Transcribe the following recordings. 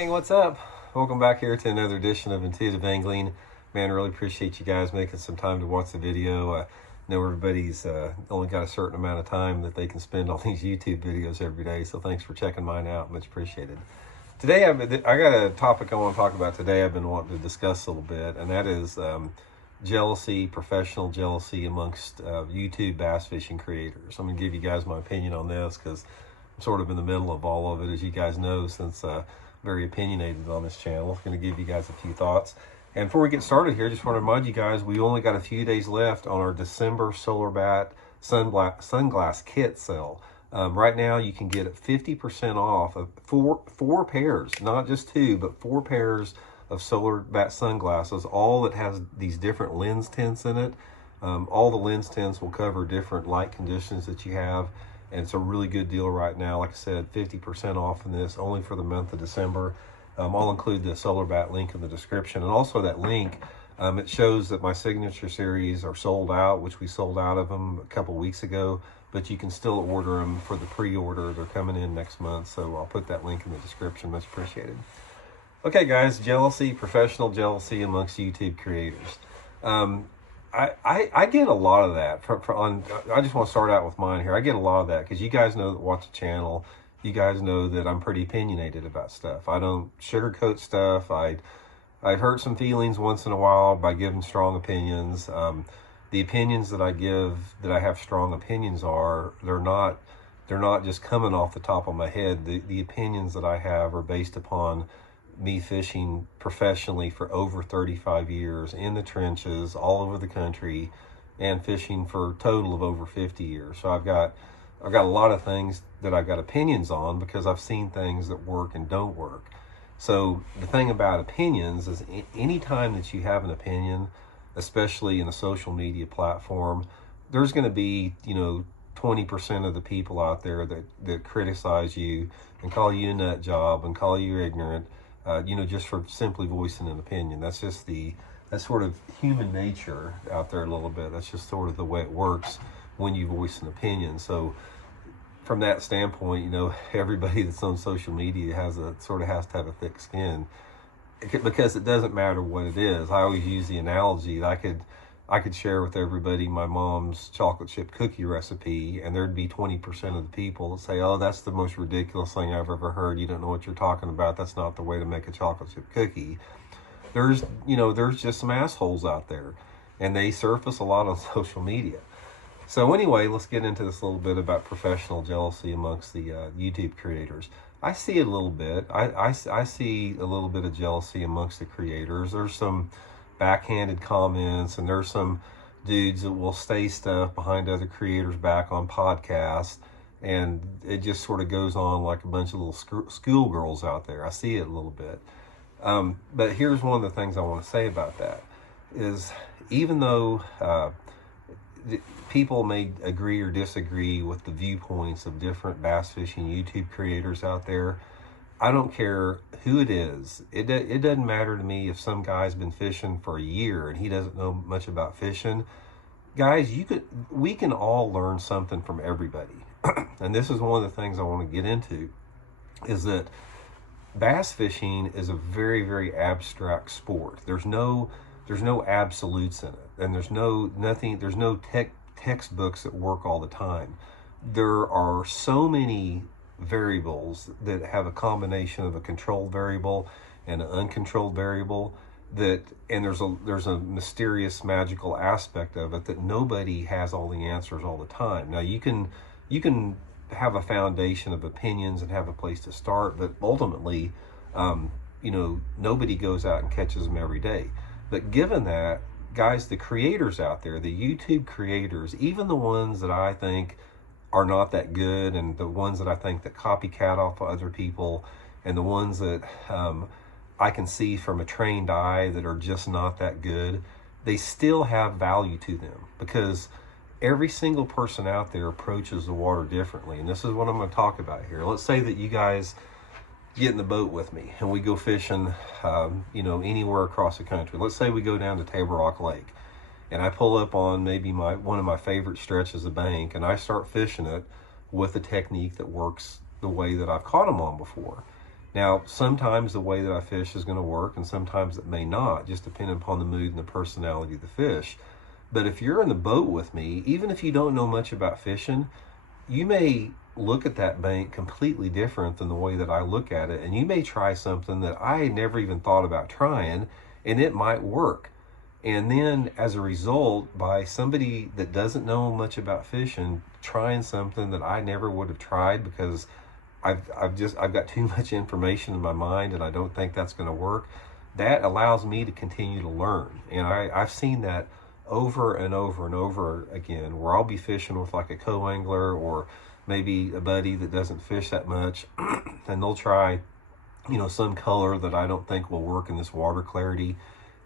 gang, what's up? Welcome back here to another edition of Intuitive Angling. Man, really appreciate you guys making some time to watch the video. I know everybody's only got a certain amount of time that they can spend on these YouTube videos every day, so thanks for checking mine out. Much appreciated. Today, I got a topic I want to talk about today I've been wanting to discuss a little bit, and that is jealousy, professional jealousy amongst YouTube bass fishing creators. I'm going to give you guys my opinion on this because I'm sort of in the middle of all of it, as you guys know, since very opinionated on this channel. I'm going to give you guys a few thoughts. And before we get started here, I just want to remind you guys, we only got a few days left on our December Solar Bat sunglass kit sale. Right now, you can get 50% off of four pairs, not just two, but 4 pairs of Solar Bat sunglasses, all that has these different lens tints in it. All the lens tints will cover different light conditions that you have. And it's a really good deal right now. Like I said, 50% off in this, only for the month of December. I'll include the Solar Bat link in the description. And also that link, it shows that my signature series are sold out, which we sold out of them a couple weeks ago. But you can still order them for the pre-order. They're coming in next month. So I'll put that link in the description. Much appreciated. Okay, guys, jealousy, professional jealousy amongst YouTube creators. I get a lot of that I just want to start out with mine here. I get a lot of that because you guys know that watch the channel. You guys know that I'm pretty opinionated about stuff. I don't sugarcoat stuff. I hurt some feelings once in a while by giving strong opinions. The opinions that I give, that I have strong opinions are, they're not just coming off the top of my head. The opinions that I have are based upon me fishing professionally for over 35 years in the trenches all over the country, and fishing for a total of over 50 years. So I've got a lot of things that I've got opinions on because I've seen things that work and don't work. So the thing about opinions is anytime that you have an opinion, especially in a social media platform, there's going to be, 20% of the people out there that criticize you and call you a nut job and call you ignorant, just for simply voicing an opinion. That's sort of human nature out there a little bit. That's just sort of the way it works when you voice an opinion. So from that standpoint, everybody that's on social media has to have a thick skin, because it doesn't matter what it is. I always use the analogy that I could share with everybody my mom's chocolate chip cookie recipe, and there'd be 20% of the people that say, oh, that's the most ridiculous thing I've ever heard. You don't know what you're talking about. That's not the way to make a chocolate chip cookie. There's just some assholes out there, and they surface a lot on social media. So anyway, let's get into this a little bit about professional jealousy amongst the YouTube creators. I see it a little bit. I see a little bit of jealousy amongst the creators. There's some backhanded comments, and there's some dudes that will say stuff behind other creators' back on podcasts, and it just sort of goes on like a bunch of little schoolgirls out there. I see it a little bit. But here's one of the things I want to say about that is, even though people may agree or disagree with the viewpoints of different bass fishing YouTube creators out there, I don't care who it is. It doesn't matter to me if some guy's been fishing for a year and he doesn't know much about fishing. Guys, we can all learn something from everybody. And this is one of the things I want to get into, is that bass fishing is a very, very abstract sport. There's no absolutes in it, and there's no textbooks that work all the time. There are so many variables that have a combination of a controlled variable and an uncontrolled variable, and there's a mysterious, magical aspect of it that nobody has all the answers all the time. Now you can have a foundation of opinions and have a place to start, but ultimately nobody goes out and catches them every day. But given that, guys, the creators out there, the YouTube creators, even the ones that I think are not that good, and the ones that I think that copycat off of other people, and the ones that I can see from a trained eye that are just not that good, they still have value to them, because every single person out there approaches the water differently. And this is what I'm going to talk about here. Let's say that you guys get in the boat with me and we go fishing, anywhere across the country. Let's say we go down to Table Rock Lake, and I pull up on maybe one of my favorite stretches of bank, and I start fishing it with a technique that works the way that I've caught them on before. Now, sometimes the way that I fish is going to work, and sometimes it may not, just depending upon the mood and the personality of the fish. But if you're in the boat with me, even if you don't know much about fishing, you may look at that bank completely different than the way that I look at it. And you may try something that I never even thought about trying, and it might work. And then as a result, by somebody that doesn't know much about fishing trying something that I never would have tried because I've got too much information in my mind and I don't think that's going to work, that allows me to continue to learn. And I've seen that over and over and over again, where I'll be fishing with like a co-angler or maybe a buddy that doesn't fish that much, and they'll try, some color that I don't think will work in this water clarity,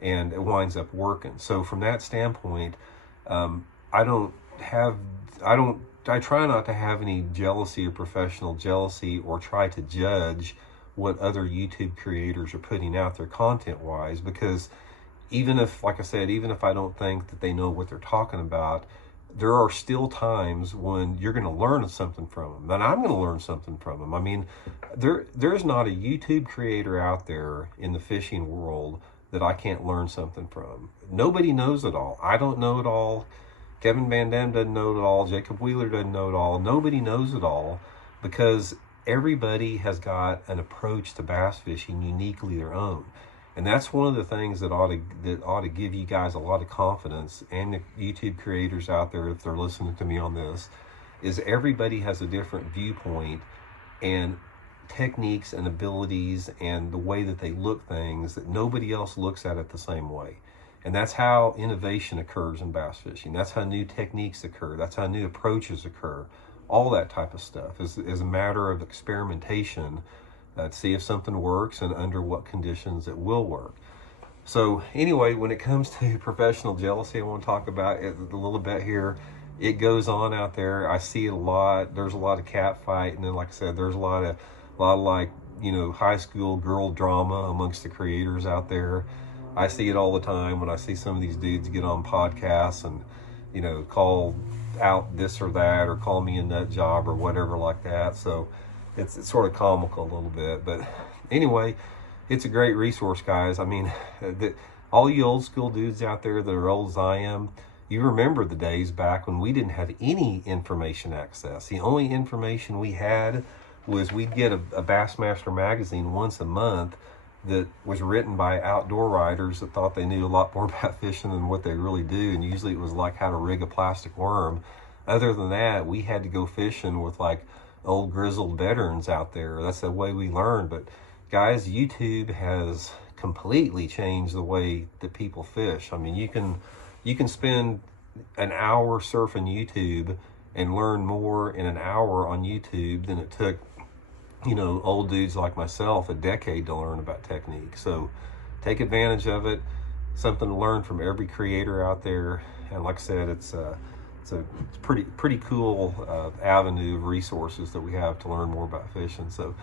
and it winds up working. So from that standpoint, I don't have, I try not to have any jealousy or professional jealousy or try to judge what other YouTube creators are putting out there content wise, because even if, like I said, even if I don't think that they know what they're talking about, there are still times when you're going to learn something from them, and I'm going to learn something from them. I mean, there's not a YouTube creator out there in the fishing world that I can't learn something from. Nobody knows it all. I don't know it all. Kevin Van Dam doesn't know it all. Jacob Wheeler doesn't know it all. Nobody knows it all, because everybody has got an approach to bass fishing uniquely their own. And that's one of the things that ought to give you guys a lot of confidence, and the YouTube creators out there, if they're listening to me on this, is everybody has a different viewpoint and techniques and abilities and the way that they look things that nobody else looks at it the same way. And that's how innovation occurs in bass fishing. That's how new techniques occur. That's how new approaches occur. All that type of stuff is a matter of experimentation to see if something works and under what conditions it will work. So anyway, when it comes to professional jealousy, I want to talk about it a little bit here. It goes on out there. I see it a lot. There's a lot of cat fighting, and like I said, there's a lot of like, high school girl drama amongst the creators out there. I see it all the time when I see some of these dudes get on podcasts and, call out this or that, or call me a nut job or whatever like that. So it's sort of comical a little bit. But anyway, it's a great resource, guys. I mean, all you old school dudes out there that are old as I am, you remember the days back when we didn't have any information access. The only information we had was we'd get a Bassmaster magazine once a month that was written by outdoor writers that thought they knew a lot more about fishing than what they really do. And usually it was like how to rig a plastic worm. Other than that, we had to go fishing with like old grizzled veterans out there. That's the way we learned. But guys, YouTube has completely changed the way that people fish. I mean, you can spend an hour surfing YouTube and learn more in an hour on YouTube than it took, old dudes like myself a decade to learn about technique. So take advantage of it. Something to learn from every creator out there. And like I said, it's a pretty cool avenue of resources that we have to learn more about fishing. So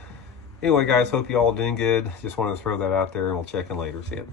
anyway, guys, hope you all doing good. Just wanted to throw that out there, and we'll check in later. See ya.